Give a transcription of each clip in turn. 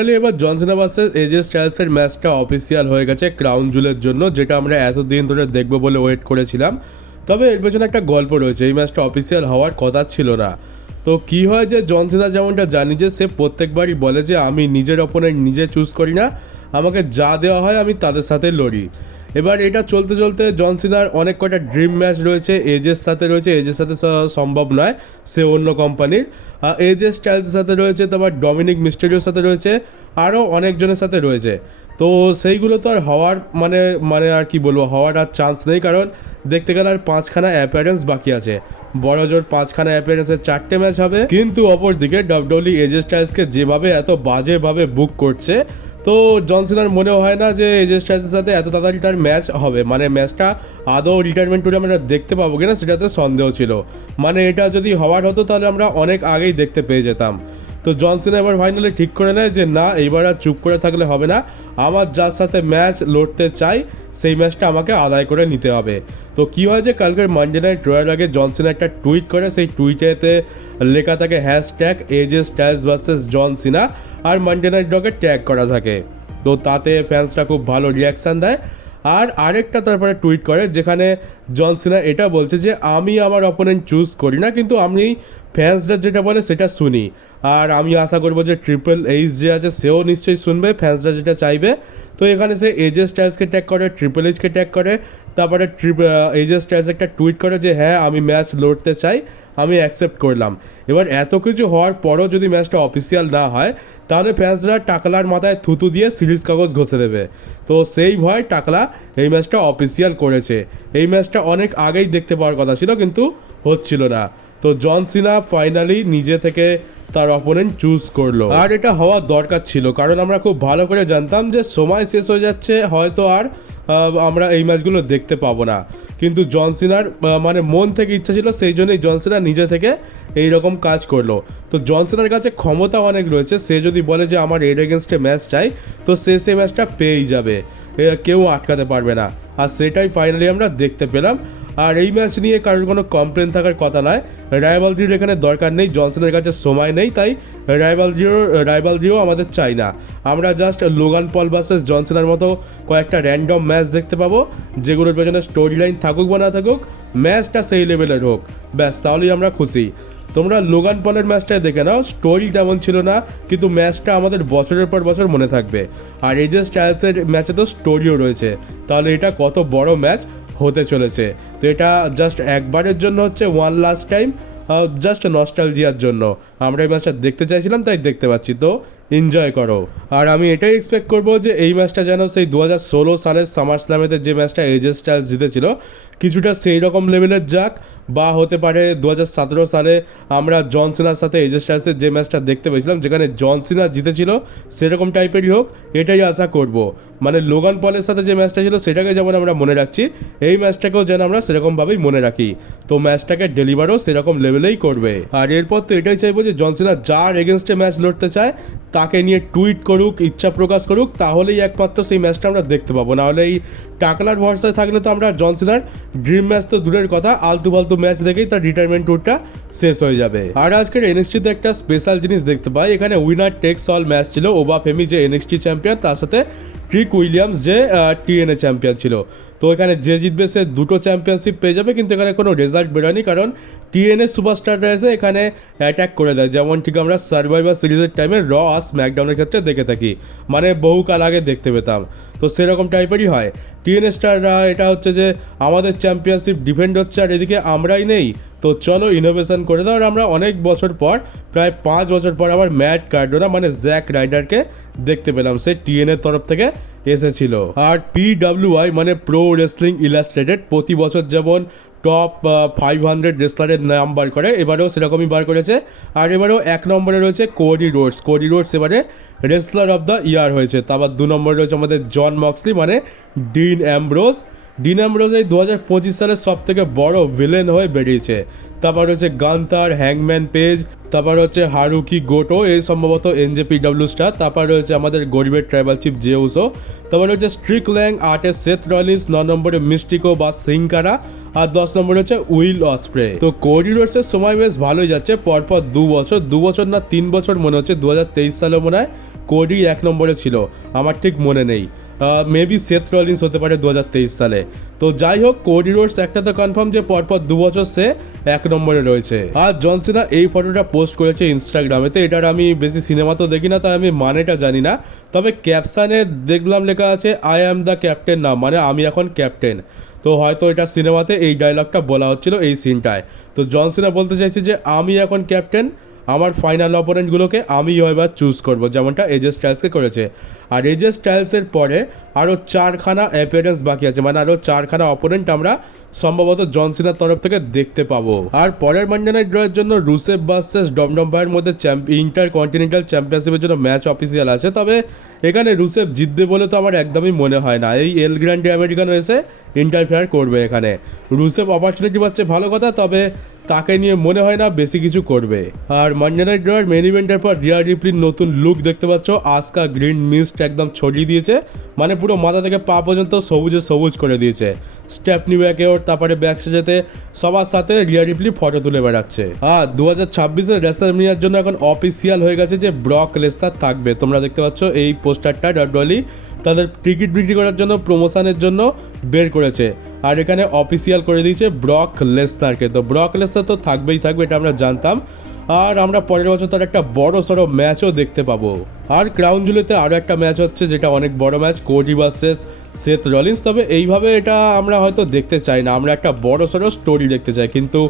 Finally এবার জন সিনা versus এজে স্টাইলসের ম্যাচটা অফিসিয়াল হয়ে গেছে ক্রাউন জুয়েলের জন্য, যেটা আমরা এতদিন ধরে দেখবো বলে ওয়েট করেছিলাম। তবে এর পেছনে একটা গল্প রয়েছে, এই ম্যাচটা অফিসিয়াল হওয়ার কথা ছিল না। তো কি হয় যে জন সিনা যেমনটা জানি যে সে প্রত্যেকবারই বলে যে আমি নিজের অপোনেন্ট নিজে চুজ করি না, আমাকে যা দেওয়া হয় আমি তাদের সাথে লড়ি। এবার এটা চলতে চলতে জন সিনার অনেক কটা ড্রিম ম্যাচ রয়েছে, এজের সাথে রয়েছে, এজের সাথে সম্ভব নয়, সে অন্য কোম্পানির। এজে স্টাইলসের সাথে রয়েছে, তারপর ডমিনিক মিস্টেরিওর সাথে রয়েছে, আরও অনেকজনের সাথে রয়েছে। তো সেইগুলো তো আর হওয়ার মানে মানে আর কি বলবো, হওয়ার আর চান্স নেই, কারণ দেখতে গেলে আর 5খানা অ্যাপিয়ারেন্স বাকি আছে। বড় জোর 5খানা অ্যাপিয়ারেন্সের 4টে ম্যাচ হবে। কিন্তু অপরদিকে ডাব্লিউডব্লিউই এজে স্টাইলসকে যেভাবে এত বাজেভাবে বুক করছে, তো জন সিনার মনেও হয় না যে এজে স্টাইলসের সাথে এত তাড়াতাড়ি তার ম্যাচ হবে, মানে ম্যাচটা আদৌ রিটায়ারমেন্ট টুরে আমরা দেখতে পাবো কিনা সেটাতে সন্দেহ ছিল। মানে এটা যদি হওয়ার হতো তাহলে আমরা অনেক আগেই দেখতে পেয়ে যেতাম। তো জন সিনা এবার ফাইনালি ঠিক করে নেয় যে না, এইবার আর চুপ করে থাকলে হবে না, আমার যার সাথে ম্যাচ লড়তে চাই সেই ম্যাচটা আমাকে আদায় করে নিতে হবে। তো কী হয় যে কালকের মানডে নাইট রয়ের আগে জন সিনা একটা টুইট করে, সেই টুইটেতে লেখা থাকে হ্যাশট্যাগ এজে স্টাইলস ভার্সেস জন সিনা, আর মানডে নাইট ডগে ট্যাগ করা থাকে। তো তাতে ফ্যান্সরা খুব ভালো রিয়াকশান দেয়। আর আরেকটা তারপরে টুইট করে যেখানে জন সিনা এটা বলছে যে আমি আমার অপোনেন্ট চুজ করি না, কিন্তু আমি ফ্যান্সরা যেটা বলে সেটা শুনি। আর আমি আশা করবো যে ট্রিপল এইচ যে আছে সেও নিশ্চয়ই শুনবে ফ্যান্সরা যেটা চাইবে। তো এখানে সে এজে স্টাইলসকে ট্যাগ করে, ট্রিপল এইচকে ট্যাগ করে, তারপরে এজে স্টাইলস একটা টুইট করে যে হ্যাঁ আমি ম্যাচ লড়তে চাই, আমি অ্যাকসেপ্ট করলাম। এবার এত কিছু হওয়ার পরও যদি ম্যাচটা অফিসিয়াল না হয়, তাহলে ফ্যান্সরা টাকলার মাথায় থুতু দিয়ে সিরিজ কাগজ ঘষে দেবে। তো সেই ভয় টাকলা এই ম্যাচটা অফিসিয়াল করেছে। এই ম্যাচটা অনেক আগেই দেখতে পাওয়ার কথা ছিল, কিন্তু হচ্ছিল না। তো জন সিনা ফাইনালি নিজে থেকে তার অপোনেন্ট চুজ করলো, আর এটা হওয়ার দরকার ছিল, কারণ আমরা খুব ভালো করে জানতাম যে সময় শেষ হয়ে যাচ্ছে, হয়তো আর আমরা এই ম্যাচগুলো দেখতে পাবো না। কিন্তু জন সিনার মানে মন থেকে ইচ্ছা ছিল, সেই জন্যই জন সিনা নিজে থেকে এই রকম কাজ করলো। তো জন সিনার কাছে ক্ষমতা অনেক রয়েছে, সে যদি বলে যে আমার এর এগেনস্টে ম্যাচ চাই, তো সে সেই ম্যাচটা পেয়েই যাবে, কেউ আটকাতে পারবে না। আর সেটাই ফাইনালি আমরা দেখতে পেলাম। আর এই ম্যাচ নিয়ে কারোর কোনো কমপ্লেন থাকার কথা নয়, রাইভালরির এখানে দরকার নেই, জনসনের কাছে সময় নেই, তাই রাইভালরিও আমাদের চাই না। আমরা জাস্ট লোগান পল ভার্সেস জন সিনার মতো কয়েকটা র্যান্ডম ম্যাচ দেখতে পাবো, যেগুলোর পেছনে স্টোরি লাইন থাকুক বা না থাকুক, ম্যাচটা সেই লেভেলের হোক, ব্যাস তাহলেই আমরা খুশি। তোমরা লোগান পলের ম্যাচটায় দেখে নাও, স্টোরি তেমন ছিল না, কিন্তু ম্যাচটা আমাদের বছরের পর বছর মনে থাকবে। আর এজে স্টাইলসের ম্যাচে তো স্টোরিও রয়েছে, তাহলে এটা কত বড় ম্যাচ হতে চলেছে। তো এটা জাস্ট একবারের জন্য হচ্ছে, ওয়ান লাস্ট টাইম, জাস্ট নস্টালজিয়ার জন্য আমরা এই ম্যাচটা দেখতে চাইছিলাম, তাই দেখতে পাচ্ছি। তো এনজয় করো। আর আমি এটাই এক্সপেক্ট করবো যে এই ম্যাচটা যেন সেই 2016 সালের সামার স্ল্যামেতে যে ম্যাচটা এজে স্টাইলস জিতেছিল, কিছুটা সেই রকম লেভেলের যাক, বা হতে পারে 2017 সালে আমরা জন সিনার সাথে এজে স্টাইলসের যে ম্যাচটা দেখতে পেয়েছিলাম যেখানে জন সিনা জিতেছিল, সেরকম টাইপেরই হোক, এটাই আশা করব। মানে লোগান পলের সাথে যে ম্যাচটা ছিল সেটাকে যেমন আমরা মনে রাখছি, এই ম্যাচটাকেও যেন আমরা সেরকমভাবেই মনে রাখি। তো ম্যাচটাকে ডেলিভারও সেরকম লেভেলেই করবে। আর এরপর তো এটাই চাইবো যে জন সিনা যার এগেনস্টে ম্যাচ লড়তে চায় তাকে নিয়ে টুইট করুক, ইচ্ছা প্রকাশ করুক, তাহলেই একমাত্র সেই ম্যাচটা আমরা দেখতে পাবো। নাহলে এই টাকলার ভরসায় থাকলে তো আমরা জন সিনার ড্রিম ম্যাচ তো দূরের কথা, আলতু ফালতু ম্যাচ দেখেই তার রিটায়ারমেন্ট ট্যুরটা শেষ হয়ে যাবে। আর আজকের এনএক্সটিতে একটা স্পেশাল জিনিস দেখতে পাই, এখানে উইনার টেক্স অল ম্যাচ ছিল। ওবা ফেমি যে এনএক্সটি চ্যাম্পিয়ন, তার সাথে ট্রিক উইলিয়ামস যে টিএনএ চ্যাম্পিয়ন ছিল। তো এখানে যে জিতবে সে দুটো চ্যাম্পিয়নশিপ পেয়ে যাবে, কিন্তু এখানে কোনো রেজাল্ট বেরোয়নি, কারণ টিএনএ সুপারস্টাররা এসে এখানে অ্যাটাক করে দেয়, যেমন ঠিক আমরা সার্ভাইভার সিরিজের টাইমে র আর স্ম্যাকডাউনের ক্ষেত্রে দেখে থাকি, মানে বহুকাল আগে দেখতে পেতাম। তো সেরকম টাইপেরই হয়। টিএনএ স্টাররা এটা হচ্ছে যে আমাদের চ্যাম্পিয়নশিপ ডিফেন্ড হচ্ছে আর এদিকে আমরাই নেই, তো চলো ইনোভেশন করে দাও। আর আমরা অনেক বছর পর, প্রায় 5 বছর পর আবার ম্যাট কার্ডোনা মানে জ্যাক রাইডারকে দেখতে পেলাম, সে টিএনএর তরফ থেকে এসেছিল। আর PWI মানে প্রো রেসলিং ইলাস্ট্রেটেড প্রতি বছর যেমন টপ 500 রেসলারের নাম বার করে, এবারেও সেরকমই বার করেছে। আর এবারেও 1 নম্বরে রয়েছে কোডি রোডস এবারে রেসলার অফ দ্য ইয়ার হয়েছে। তারপর 2 নম্বরে রয়েছে আমাদের জন মক্সলি মানে ডিন অ্যাম্ব্রোজ এই 2025 সালের সব থেকে বড় ভিলেন হয়ে বেরিয়েছে। তারপর হচ্ছে গান্তার, হ্যাংম্যান পেজ, তারপর হচ্ছে হারুকি গোটো, এই সম্ভবত NJPW স্টার। তারপর রয়েছে আমাদের গরিবের ট্রাইবাল চিফ জেউসো। তারপর হচ্ছে স্ট্রিক ল্যাং, 8 সেথ রলিন্স, 9 নম্বরে মিস্টিকো বা সিংকারা, আর 10 নম্বরে হচ্ছে উইল অসপ্রে। তো কোডি রোডসের সময় বেশ ভালোই যাচ্ছে, পরপর 2 বছর না 3 বছর মনে হচ্ছে, 2023 সালে মনে হয় কোডি 1 নম্বরে ছিল, আমার ঠিক মনে নেই। মেবি সেথ রলিন্স হতে পারে 2023 সালে। তো যাই হোক, কোডি রোডস একটা তো কনফার্ম যে পরপর 2 বছর সে 1 নম্বরে রয়েছে। আর জন সিনা এই ফটোটা পোস্ট করেছে ইনস্টাগ্রামেতে। এটার আমি বেশি সিনেমা তো দেখি না, তাই আমি মানেটা জানি না, তবে ক্যাপশানে দেখলাম লেখা আছে আই অ্যাম দ্য ক্যাপ্টেন, না মানে আমি এখন ক্যাপ্টেন। তো হয়তো এটা সিনেমাতে এই ডায়লগটা বলা হচ্ছিল এই সিনটায়। তো জন সিনা বলতে চাইছে যে আমি এখন ক্যাপ্টেন, আমার ফাইনাল অপোনেন্টগুলোকে আমি এবার চুজ করব, যেমনটা এজে স্টাইলসকে করেছে। আর এজে স্টাইলসের পরে আরও 4খানা অ্যাপিয়ারেন্স বাকি আছে, মানে আরও 4খানা অপোনেন্ট আমরা সম্ভবত জন সিনার তরফ থেকে দেখতে পাবো। আর পরের মানডে নাইট ড্রয়ের জন্য রুসেভ ভার্সেস ডমডম ভাইয়ের মধ্যে ইন্টার কন্টিনেন্টাল চ্যাম্পিয়নশিপের জন্য ম্যাচ অফিসিয়াল আছে। তবে এখানে রুসেভ জিতবে বলে তো আমার একদমই মনে হয় না। এই এল গ্র্যান্ডে আমেরিকানো এসে ইন্টারফেয়ার করবে এখানে। রুসেভ অপরচুনিটি পাচ্ছে ভালো কথা, তবে তাকে নিয়ে মনে হয় না বেশি কিছু করবে। আর মানডে নাইট ড্রয়ের মেন ইভেন্টের পর রিয়া রিপ্লির নতুন লুক দেখতে পাচ্ছ। আস্কা গ্রিন মিস্ট একদম ছড়িয়ে দিয়েছে, মানে পুরো মাথা থেকে পা পর্যন্ত সবুজে সবুজ করে দিয়েছে। স্টেপনি ব্যাকেও তারপরে ব্যাক স্টেজেতে সবার সাথে রিয়া রিপ্লি ফটো তুলে বেড়াচ্ছে। আর 2026-এর রেসলম্যানিয়ার জন্য এখন অফিসিয়াল হয়ে গেছে যে ব্রক লেসনার থাকবে। তোমরা দেখতে পাচ্ছ এই পোস্টারটা ডাব্লিউডব্লিউই তাদের টিকিট বিক্রি করার জন্য প্রমোশনের জন্য বের করেছে। আর এখানে অফিসিয়াল করে দিয়েছে ব্রক লেসনারকে। তো ব্রক লেসনার তো থাকবেই থাকবে, এটা আমরা জানতাম। আর আমরা পরের বছর তার একটা বড় সড়ো ম্যাচও দেখতে পাবো। আর ক্রাউন জুয়েলে আরও একটা ম্যাচ হচ্ছে, যেটা অনেক বড় match, Cody versus Seth Rollins. তবে এইভাবে এটা আমরা হয়তো দেখতে চাই না, আমরা একটা বড় সড়ো স্টোরি দেখতে চাই। কিন্তু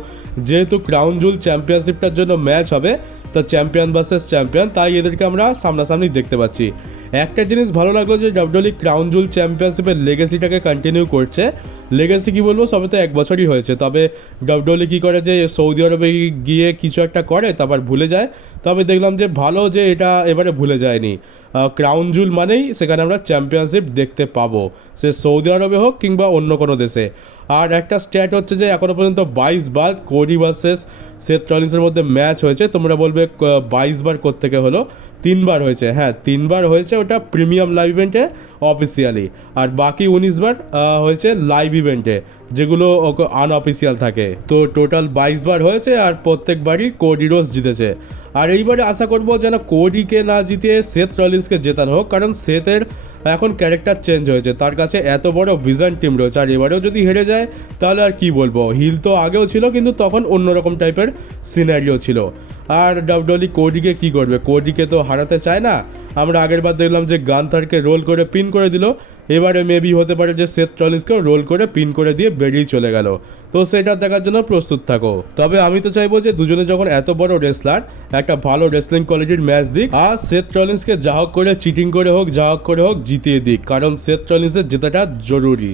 যেহেতু ক্রাউন জুয়েল চ্যাম্পিয়নশিপটার জন্য ম্যাচ হবে, তো চ্যাম্পিয়ন ভার্সেস চ্যাম্পিয়ন, তাই এদেরকে আমরা সামনাসামনি দেখতে পাচ্ছি। একটা জিনিস ভালো লাগলো যে ডাব্লিউডব্লিউই ক্রাউন জুয়েল চ্যাম্পিয়নশিপের লেগেসিটাকে কন্টিনিউ করছে। লেগেসি কী বলবো, সবে তো 1 বছরই হয়েছে। তবে ডাব্লিউডব্লিউই কী করে যে সৌদি আরবে গিয়ে কিছু একটা করে তারপর ভুলে যায়। তবে দেখলাম যে ভালো যে এটা এবারে ভুলে যায়নি। ক্রাউন জুয়েল মানেই সেখানে আমরা চ্যাম্পিয়নশিপ দেখতে পাবো, সে সৌদি আরবে হোক কিংবা অন্য কোনো দেশে। আর একটা স্ট্যাট হচ্ছে যে এখনও পর্যন্ত 22 বার কোডি ভার্সেস সেথ রলিন্সের মধ্যে ম্যাচ হয়েছে। তোমরা বলবে 22 বার কোত্থেকে হলো, 3 বার হয়েছে। হ্যাঁ, 3 বার হয়েছে ওটা প্রিমিয়াম লাইভ ইভেন্টে অফিসিয়ালি, আর বাকি 19 বার হয়েছে লাইভ ইভেন্টে, যেগুলো আনঅফিসিয়াল থাকে। তো টোটাল 22 বার হয়েছে, আর প্রত্যেকবারই কোডি রোজ জিতেছে। আর এইবারে আশা করবো যেন কোডিকে না জিতিয়ে সেথ রলিন্সকে জেতানো হোক, কারণ সেথের এখন ক্যারেক্টার চেঞ্জ হয়েছে, তার কাছে এত বড় ভিজন টিম রয়েছে। আর এবারেও যদি হেরে যায় তাহলে আর কি বলবো, হিল তো আগেও ছিল কিন্তু তখন অন্যরকম টাইপের সিনারিও ছিল। আর ডাব্লিউডব্লিউই কোডিকে কী করবে, কোডিকে তো হারাতে চায় না। আমরা আগের বার দেখলাম যে গান্থারকে রোল করে পিন করে দিল, এবারে মেবি হতে পারে যে সেথ রলিন্সকেও রোল করে পিন করে দিয়ে বেরিয়ে চলে গেল। তো সেটা দেখার জন্য প্রস্তুত থাকো। তবে আমি তো চাইবো যে দুজনে যখন এত বড় রেসলার, একটা ভালো রেসলিং কোয়ালিটির ম্যাচ দিক, আর সেথ রলিন্সকে যা হোক করে চিটিং করে হোক যা হোক করে হোক জিতিয়ে দিক, কারণ সেথ রলিন্সের জেতাটা জরুরি।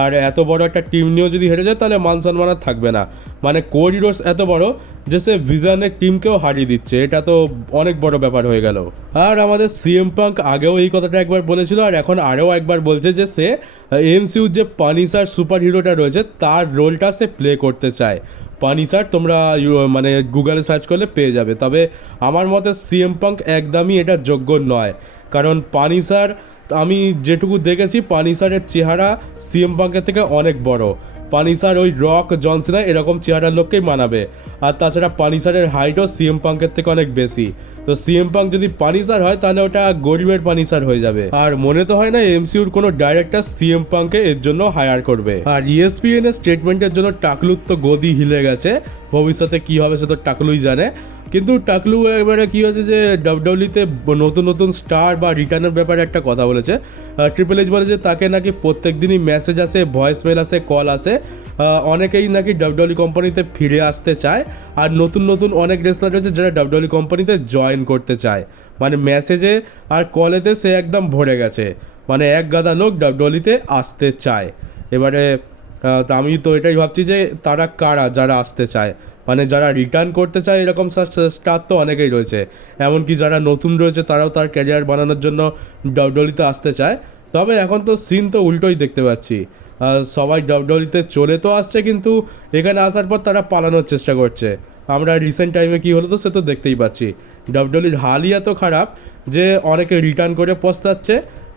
আর এত বড় একটা টিম নিয়েও যদি হেরে যায় তাহলে মান সম্মান আর থাকবে না। মানে কোডি রোডস এত বড় যে সে ভিজনের টিমকেও হারিয়ে দিচ্ছে, এটা তো অনেক বড় ব্যাপার হয়ে গেল। আর আমাদের সিএম পাঙ্ক আগেও এই কথাটা একবার বলেছিল, আর এখন আরও একবার বলছে যে সে এমসিইউর যে পানিশার সুপার হিরোটা রয়েছে তার রোলটা সে প্লে করতে চায়। পানিশার তোমরা মানে গুগলে সার্চ করলে পেয়ে যাবে। তবে আমার মতে সিএম পাঙ্ক একদমই এটা যোগ্য নয়, কারণ পানিশার আমি যেটুকু দেখেছি পানিশারের চেহারা সিএম পাঙ্কের থেকে অনেক বড়। পানিশার ওই রক জন সিনা এরকম চেহারার লোককেই মানাবে। আর তাছাড়া পানিশারের হাইটও সিএম পাঙ্কের থেকে অনেক বেশি। তো সিএম পাঙ্ক যদি পানিশার হয় তাহলে ওটা গরিবের পানিশার হয়ে যাবে। আর মনে তো হয় না এমসিইউর কোনো ডাইরেক্টর সিএম পাঙ্কে এর জন্য হায়ার করবে। আর ইএসপিএন এর স্টেটমেন্টের জন্য টাকলুর তো গদি হিলে গেছে, ভবিষ্যতে কি হবে সে তো টাকলুই জানে। কিন্তু টাকলু এবারে কী হয়েছে যে ডাব্লিউডব্লিউইতে নতুন নতুন স্টার বা রিটার্নের ব্যাপারে একটা কথা বলেছে। ট্রিপল এইচ বলে যে তাকে নাকি প্রত্যেক দিনই মেসেজ আসে, ভয়েস মেল আসে, কল আসে। অনেকেই নাকি ডাব্লিউডব্লিউই কোম্পানিতে ফিরে আসতে চায়, আর নতুন নতুন অনেক রেসলার রয়েছে যারা ডাব্লিউডব্লিউই কোম্পানিতে জয়েন করতে চায়। মানে মেসেজে আর কলেতে সে একদম ভরে গেছে, মানে এক গাদা লোক ডাব্লিউডব্লিউইতে আসতে চায়। এবারে আমি তো এটাই ভাবছি যে তারা কারা যারা আসতে চায়, মানে যারা রিটার্ন করতে চায় এরকম স্টার তো অনেকেই রয়েছে। এমনকি যারা নতুন রয়েছে তারাও তার ক্যারিয়ার বানানোর জন্য ডাব্লিউডব্লিউইতে আসতে চায়। তবে এখন তো সিন তো উল্টোই দেখতে পাচ্ছি, সবাই ডাব্লিউডব্লিউইতে চলে তো আসছে, কিন্তু এখানে আসার পর তারা পালানোর চেষ্টা করছে। আমরা রিসেন্ট টাইমে কী হলো তো সে তো দেখতেই পাচ্ছি। ডাব্লিউডব্লিউইর হালই এত খারাপ যে অনেকে রিটার্ন করে পস্তাচ্ছে,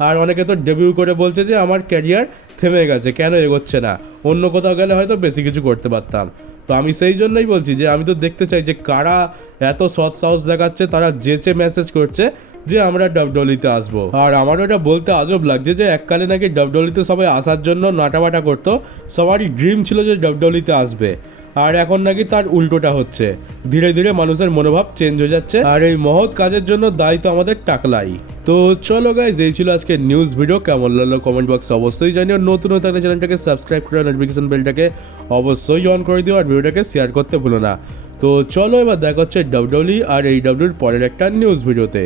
আর অনেকে তো ডেবিউ করে বলছে যে আমার ক্যারিয়ার থেমে গেছে, কেন এগোচ্ছে না, অন্য কোথাও গেলে হয়তো বেশি কিছু করতে পারতাম। তো আমি সেই জন্যই বলছি যে আমি তো দেখতে চাই যে কারা এত সৎ সাহস দেখাচ্ছে, তারা যেচে মেসেজ করছে যে আমরা ডাব্লিউডব্লিউইতে আসবো। আর আমার ওটা বলতে আজব লাগছে যে এককালে নাকি ডাব্লিউডব্লিউইতে সবাই আসার জন্য নাটাবাটা করতো, সবারই ড্রিম ছিল যে ডাব্লিউডব্লিউইতে আসবে। আর এখন নাকি তার উল্টোটা হচ্ছে, ধীরে ধীরে মানুষের মনোভাব চেঞ্জ হয়ে যাচ্ছে। আর এই মহৎ কাজের জন্য দায়ী তো আমাদের টাকলাই। তো চলো গাইজ, এই ছিল আজকে নিউজ ভিডিও। কেমন লাগলো কমেন্ট বক্সে অবশ্যই জানিও। নতুন হয়ে থাকলে চ্যানেলটাকে সাবস্ক্রাইব করে নোটিফিকেশন বেলটাকে অবশ্যই অন করে দিও, আর ভিডিওটাকে শেয়ার করতে ভুলো না। তো চলো এবার দেখা হচ্ছে ডাব্লিউডব্লিউই আর AEWর পরের একটা নিউজ ভিডিওতে।